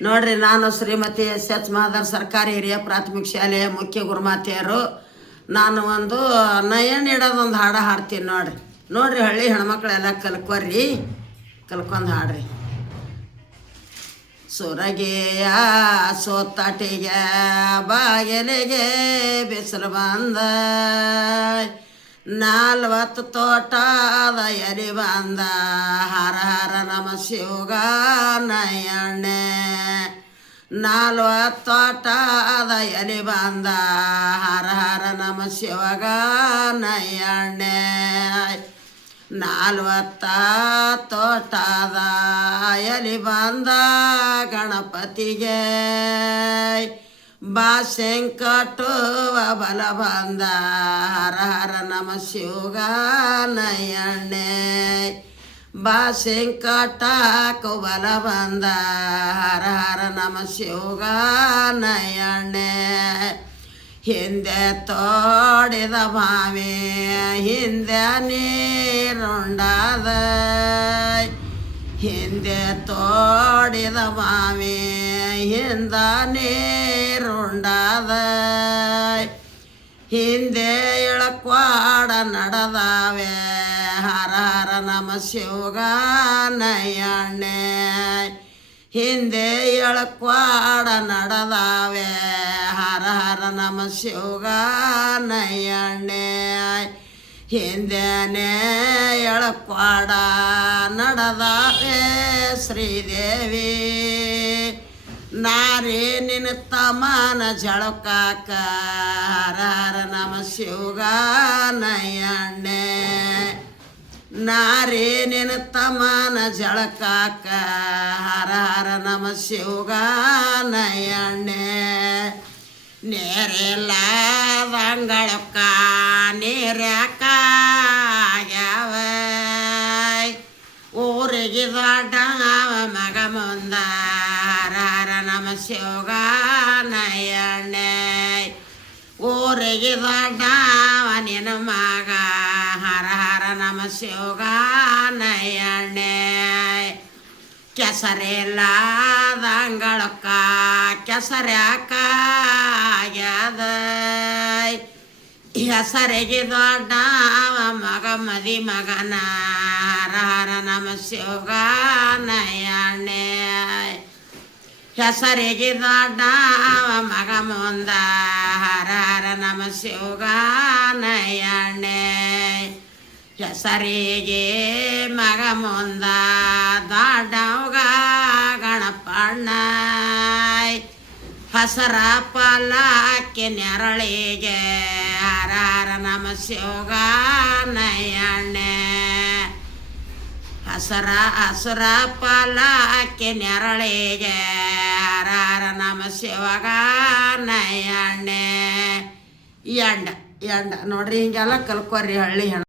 ನೋಡ್ರಿ, ನಾನು Shrimati S H Madar ಸರ್ಕಾರಿ ಹಿರಿಯ ಪ್ರಾಥಮಿಕ ಶಾಲೆಯ ಮುಖ್ಯ ಗುರುಮಾತೆಯರು. ನಾನು ಒಂದು ನಯನ್ ಇಡೋದೊಂದು ಹಾಡು ಹಾಡ್ತೀನಿ ನೋಡ್ರಿ. ನೋಡ್ರಿ, ಹಳ್ಳಿ ಹೆಣ್ಮಕ್ಳೆಲ್ಲ ಕಲ್ಕೊರ್ರಿ, ಕಲ್ಕೊಂಡು ಹಾಡ್ರಿ. ಸುರಗೆಯ ಸೋತ್ತಾಟಿಗೆ ಬಾಗಿಲಿಗೆ ಬಿಸಿಲು ಬಂದ, 40 ತೋಟದ ಎಲಿ ಬಂದ, ಹರ ಹರ ನಮ ಶಿವಗ ನಯಣ್ಣೆ. 40 ತೋಟದ ಎಲಿ ಬಂದ, ಹರ ಹರ ನಮ ಶಿವಗ ನಯಣ್ಣೆ. 40 ತೋಟದ ಎಲಿ ಬಂದ ಗಣಪತಿಗೆ, ಬಾಸೆಂಕಟ್ಟುವ ಬಲ ಬಂದ, ಹರ ಹರ ನಮ ಶಿವಗ ನಯಣ್ಣೆ. ಬಾಸೆಂಕಟ್ಟಕ್ಕೂ ಬಲ ಬಂದ, ಹರ ಹರ ನಮ ಶಿವಗ ನಯಣ್ಣೆ. ಹಿಂದೆ ತೋಡಿದ ಬಾವಿ ಹಿಂದೆ ನೀರುಂಡದ, ಹಿಂದೆ ತೋಡಿದ ಬಾವಿ ಹಿಂದ ನೀರುಂಡದ, ಹಿಂದೆ ಇಳಕ್ವಾಡ ನಡೆದಾವೆ, ಹರ ಹರ ನಮ ಶಿವಗ ನಯಣ್ಣೆ. ಹಿಂದೆ ಇಳಕ್ವಾಡ ನಡೆದಾವೆ, ಹರ ಹರ ನಮ ಶಿವಗ ನಯಣ್ಣೆ. ಹಿಂದೆನೇ ಎಳಕ್ವಾಡ ನಡೆದಾವೆ ಶ್ರೀದೇವಿ, ನಾರಿ ನಿನ್ನ ಮನ ಜಳಕಾಕ, ಹರ ಹರ ನಮ ಶಿವಗ ನಯಣ್ಣೆ. ನಾರಿ ನಿನ್ನ ಮನ ಜಳಕಾಕ, ಹರ ಹರ ನಮ ಶಿವಗ ನಯಣ್ಣೆ. ನೇರಿಲ್ಲದಂಗಳಕ್ಕ ನೀರ್ಯಾಕ ಆಗ್ಯಾವ, ಊರಿಗೆ ದೊಡ್ಡ ಮಗ ಮುಂದ, ಹರ ಹರ ನಮ ಶಿವಗ ನಯಣ್ಣೆ. ಊರಿಗೆ ದೊಡ್ಡ ನಿನ್ನ ಮಗ, ಹರ ಹರ ನಮ ಶಿವಗ ನಯಣ್ಣೆ. ಕೆಸರಿಲ್ಲದಂಗಳಕ್ಕ ಕೆಸರ್ಯಾಕ ಆಗ್ಯಾದ, ಹೆಸರಿಗೆ ದೊಡ್ಡ ಮಗ ಮದಿ ಮಗನ, ಹರ ಹರ ನಮ ಶಿವಗ ನಯಣ್ಣೆ. ಹೆಸರಿಗೆ ದೊಡ್ಡ ಮಗ ಮುಂದ, ಹರ ಹರ ನಮ ಶಿವಗ ನಯಣ್ಣೆ. ಹೆಸರಿಗೆ ಮಗ ಮುಂದ ದೊಡ್ಡವ್ಗ ಗಣಪಣ್ಣ, ಹಸರ ಪಲ್ಲಕ್ಕಿ ನೆರಳಿಗೆ, ಹರ ಹರ ನಮ ಶಿವಗ ನಯಣ್ಣೆ. ಹಸುರ ಪಲ್ಲಕ್ಕಿ ನೆರಳಿಗೆ, ಹರ ಹರ ನಮ ಶಿವಗ ನಯಣ್ಣೆ. ಎಂಡ ನೋಡ್ರಿ, ಹಿಂಗೆಲ್ಲ ಕಲ್ಕೊರ್ರಿ ಹಳ್ಳಿ ಹೆಣ್ಣು.